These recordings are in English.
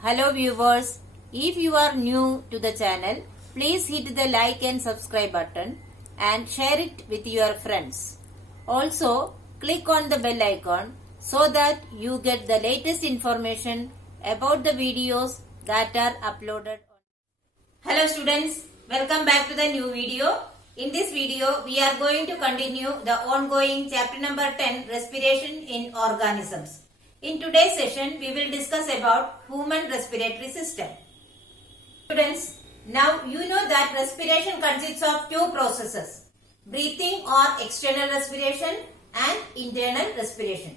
Hello viewers, if you are new to the channel, please hit the like and subscribe button and share it with your friends. Also, click on the bell icon so that you get the latest information about the videos that are uploaded. Hello students, welcome back to the new video. In this video, we are going to continue the ongoing chapter number 10, Respiration in Organisms. In today's session, we will discuss about human respiratory system. Students, now you know that respiration consists of two processes, breathing or external respiration and internal respiration.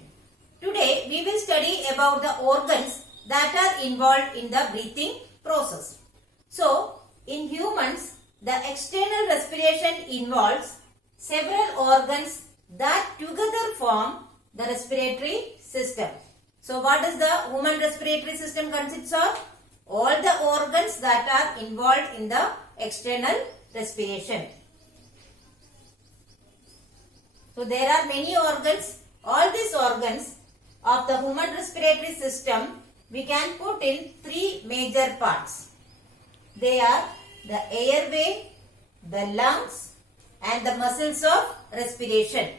Today, we will study about the organs that are involved in the breathing process. So, in humans, the external respiration involves several organs that together form the respiratory system. So what does the human respiratory system consists of? All the organs that are involved in the external respiration. So there are many organs. All these organs of the human respiratory system we can put in three major parts. They are the airway, the lungs and the muscles of respiration.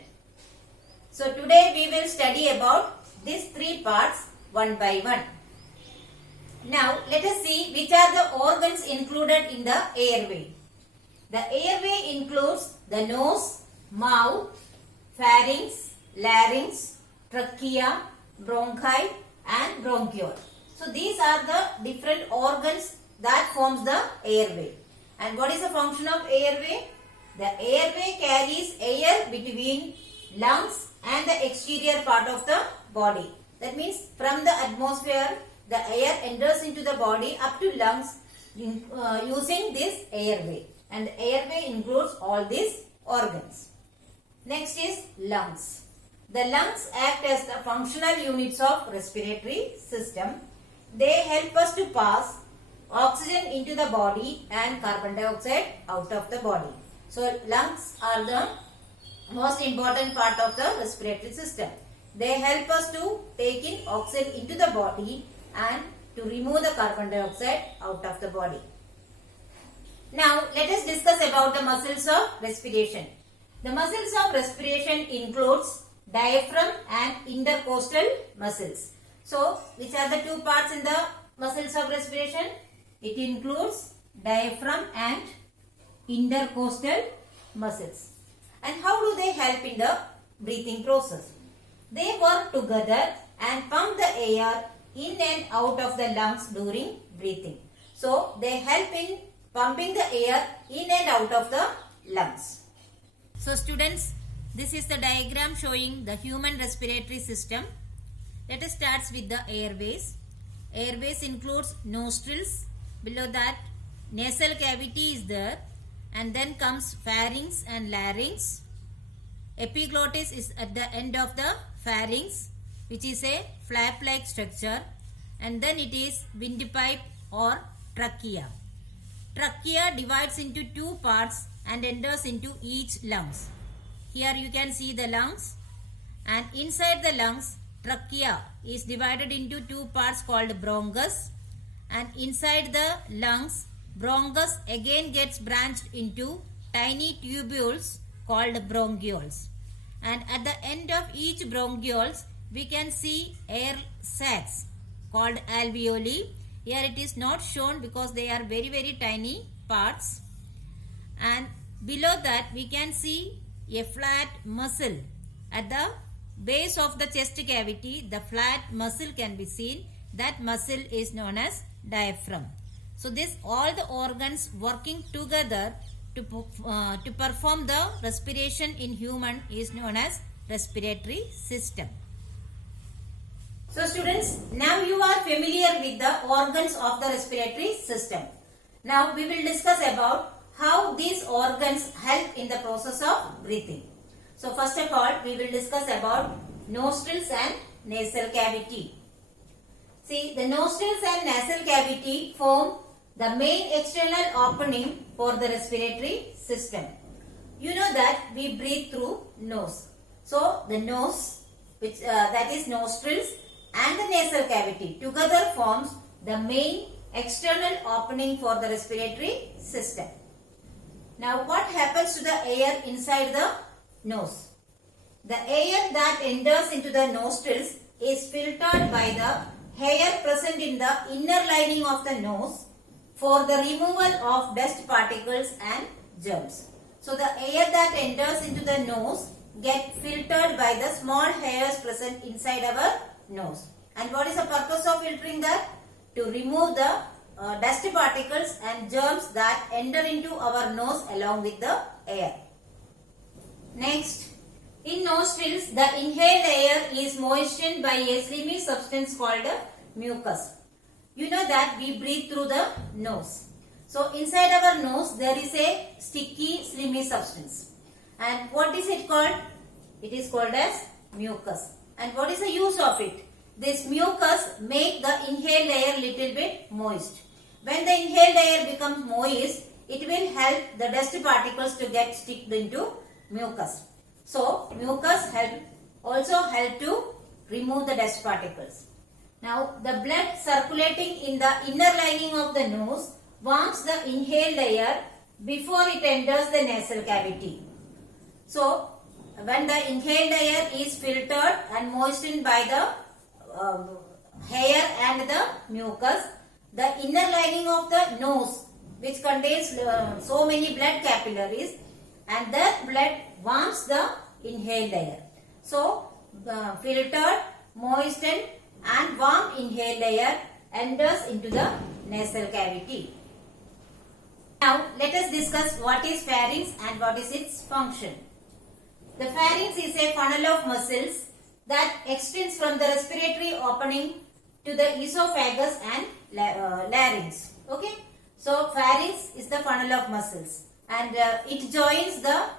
So today we will study about these three parts one by one. Now let us see which are the organs included in the airway. The airway includes the nose, mouth, pharynx, larynx, trachea, bronchi and bronchiole. So these are the different organs that forms the airway. And what is the function of airway? The airway carries air between lungs and the exterior part of the body. That means from the atmosphere, the air enters into the body up to lungs using this airway. And the airway includes all these organs. Next is lungs. The lungs act as the functional units of respiratory system. They help us to pass oxygen into the body and carbon dioxide out of the body. So lungs are the most important part of the respiratory system. They help us to take in oxygen into the body and to remove the carbon dioxide out of the body. Now let us discuss about the muscles of respiration. The muscles of respiration includes diaphragm and intercostal muscles. So which are the two parts in the muscles of respiration? It includes diaphragm and intercostal muscles. And how do they help in the breathing process? They work together and pump the air in and out of the lungs during breathing. So they help in pumping the air in and out of the lungs. So students, this is the diagram showing the human respiratory system. Let us start with the airways. Airways includes nostrils. Below that, nasal cavity is there, and then comes pharynx and larynx. Epiglottis is at the end of the pharynx, which is a flap-like structure, and then it is windpipe or trachea. Trachea divides into two parts and enters into each lungs. Here you can see the lungs, and inside the lungs, trachea is divided into two parts called bronchus, and inside the lungs, bronchus again gets branched into tiny tubules called bronchioles. And at the end of each bronchioles, we can see air sacs called alveoli. Here it is not shown because they are very, very tiny parts. And below that, we can see a flat muscle. At the base of the chest cavity, the flat muscle can be seen. That muscle is known as diaphragm. So this all the organs working together to perform the respiration in human is known as respiratory system. So students, now you are familiar with the organs of the respiratory system. Now we will discuss about how these organs help in the process of breathing. So first of all, we will discuss about nostrils and nasal cavity. See, the nostrils and nasal cavity form the main external opening for the respiratory system. You know that we breathe through nose. So the nose, which that is nostrils, and the nasal cavity together forms the main external opening for the respiratory system. Now what happens to the air inside the nose? The air that enters into the nostrils is filtered by the hair present in the inner lining of the nose for the removal of dust particles and germs. So the air that enters into the nose gets filtered by the small hairs present inside our nose. And what is the purpose of filtering that? To remove the dust particles and germs that enter into our nose along with the air. Next, in nostrils, the inhaled air is moistened by a slimy substance called mucus. You know that we breathe through the nose. So inside our nose there is a sticky slimy substance. And what is it called? It is called as mucus. And what is the use of it? This mucus make the inhaled air little bit moist. When the inhaled air becomes moist, it will help the dust particles to get sticked into mucus. So mucus also help to remove the dust particles. Now the blood circulating in the inner lining of the nose warms the inhaled air before it enters the nasal cavity. So when the inhaled air is filtered and moistened by the hair and the mucus, the inner lining of the nose, which contains so many blood capillaries, and that blood warms the inhaled air. So filtered, moistened and warm inhaled air enters into the nasal cavity. Now let us discuss what is pharynx and what is its function. The pharynx is a funnel of muscles that extends from the respiratory opening to the esophagus and larynx. Okay. So pharynx is the funnel of muscles and it joins the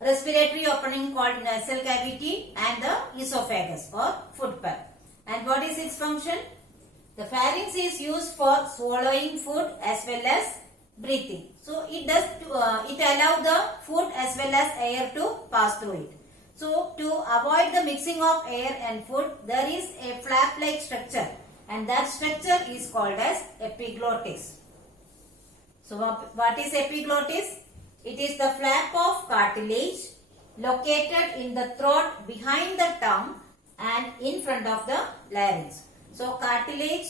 respiratory opening called nasal cavity and the esophagus or food pipe. And what is its function? The pharynx is used for swallowing food as well as breathing. So it allows the food as well as air to pass through it. So to avoid the mixing of air and food, there is a flap-like structure, and that structure is called as epiglottis. So what is epiglottis? It is the flap of cartilage located in the throat behind the tongue and in front of the larynx. So cartilage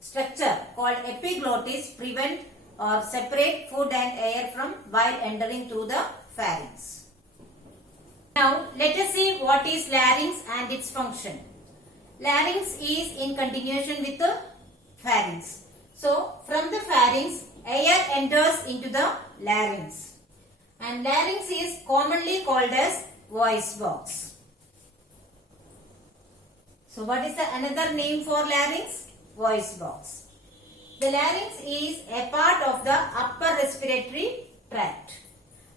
structure called epiglottis prevent or separate food and air from while entering through the pharynx. Now let us see what is larynx and its function. Larynx is in continuation with the pharynx. So from the pharynx, air enters into the larynx, and larynx is commonly called as voice box. So what is the another name for larynx? Voice box. The larynx is a part of the upper respiratory tract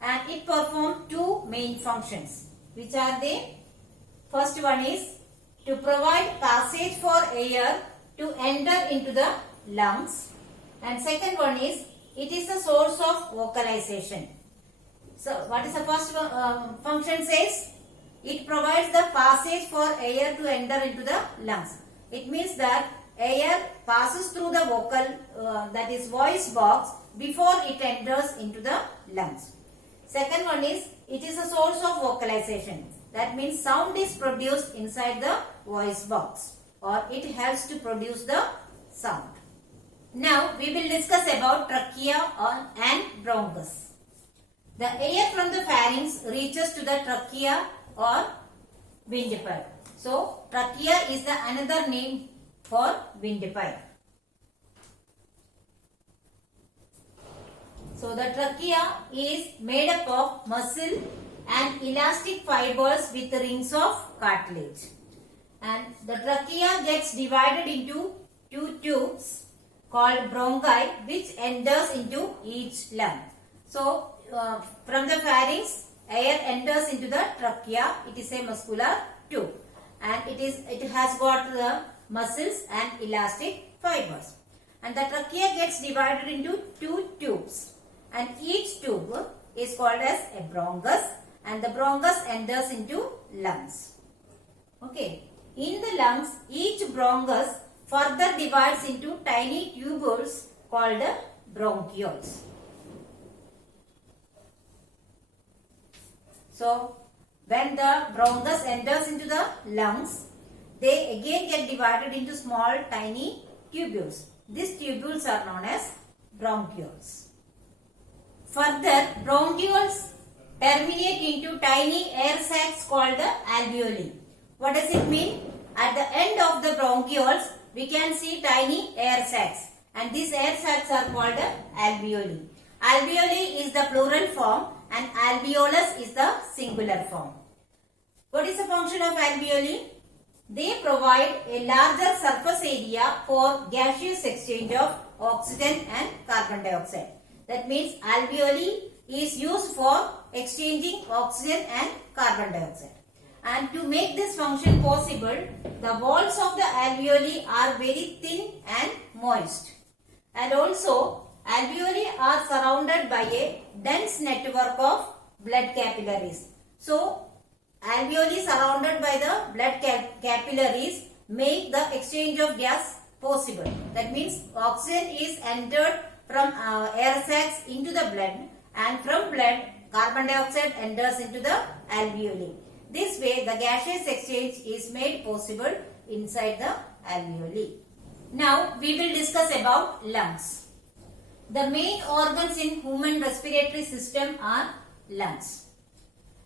and it performs two main functions. Which are they? First one is to provide passage for air to enter into the lungs, and second one is it is a source of vocalization. So what is the first function says? It provides the passage for air to enter into the lungs. It means that air passes through the vocal that is voice box before it enters into the lungs. Second one is it is a source of vocalization. That means sound is produced inside the voice box, or it helps to produce the sound. Now we will discuss about trachea and bronchus. The air from the pharynx reaches to the trachea or windpipe. So trachea is the another name for windpipe. So the trachea is made up of muscle and elastic fibers with rings of cartilage. And the trachea gets divided into two tubes called bronchi, which enters into each lung. So from the pharynx, air enters into the trachea. It is a muscular tube, and it has got the muscles and elastic fibers. And the trachea gets divided into two tubes, and each tube is called as a bronchus, and the bronchus enters into lungs. Okay. In the lungs, each bronchus further divides into tiny tubules called bronchioles. So, when the bronchus enters into the lungs, they again get divided into small tiny tubules. These tubules are known as bronchioles. Further, bronchioles terminate into tiny air sacs called the alveoli. What does it mean? At the end of the bronchioles, we can see tiny air sacs, and these air sacs are called alveoli. Alveoli is the plural form and alveolus is the singular form. What is the function of alveoli? They provide a larger surface area for gaseous exchange of oxygen and carbon dioxide. That means alveoli is used for exchanging oxygen and carbon dioxide. And to make this function possible, the walls of the alveoli are very thin and moist. And also, alveoli are surrounded by a dense network of blood capillaries. So, alveoli surrounded by the blood capillaries make the exchange of gas possible. That means oxygen is entered from air sacs into the blood, and from blood carbon dioxide enters into the alveoli. This way the gaseous exchange is made possible inside the alveoli. Now we will discuss about lungs. The main organs in human respiratory system are lungs.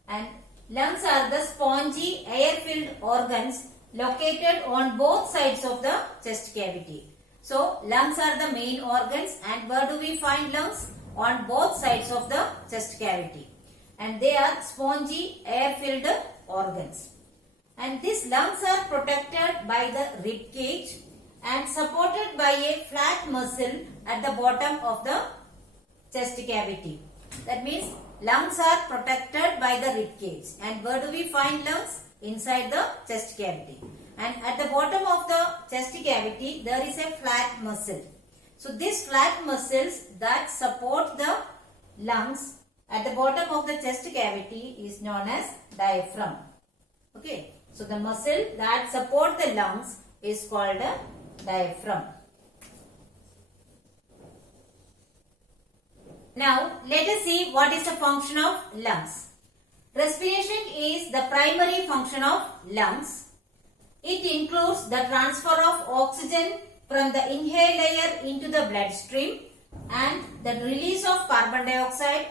And lungs are the spongy air-filled organs located on both sides of the chest cavity. So lungs are the main organs, and where do we find lungs? On both sides of the chest cavity. And they are spongy air-filled organs. And these lungs are protected by the rib cage and supported by a flat muscle at the bottom of the chest cavity. That means lungs are protected by the rib cage. And where do we find lungs? Inside the chest cavity. And at the bottom of the chest cavity, there is a flat muscle. So these flat muscles that support the lungs at the bottom of the chest cavity is known as diaphragm. Okay. So the muscle that support the lungs is called a diaphragm. Now let us see what is the function of lungs. Respiration is the primary function of lungs. It includes the transfer of oxygen from the inhaled air into the bloodstream and the release of carbon dioxide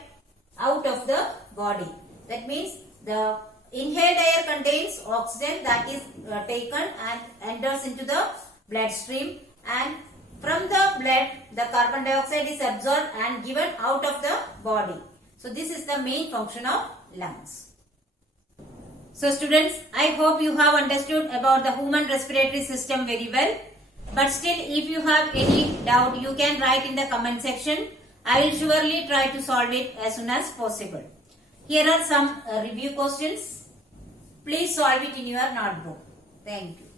out of the body. That means the inhaled air contains oxygen that is taken and enters into the bloodstream, and from the blood the carbon dioxide is absorbed and given out of the body. So this is the main function of lungs. So students, I hope you have understood about the human respiratory system very well. But still, if you have any doubt, you can write in the comment section. I will surely try to solve it as soon as possible. Here are some review questions. Please solve it in your notebook. Thank you.